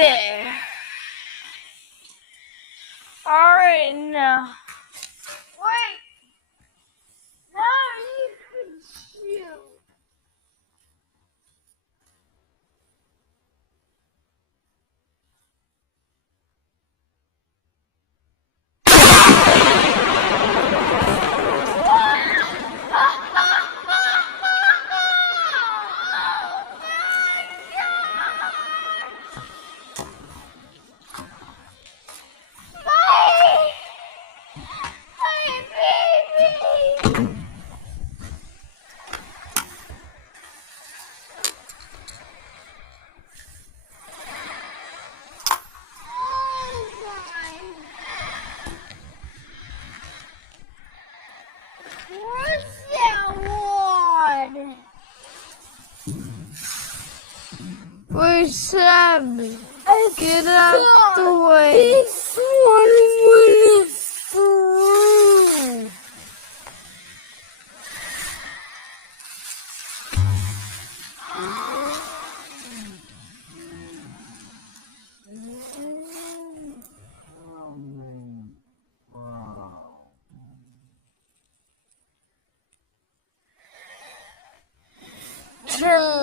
there. Alright, now. Wait. Now you can shoot. What's that one? Where's Abby? Get out the way. This one is through. Turn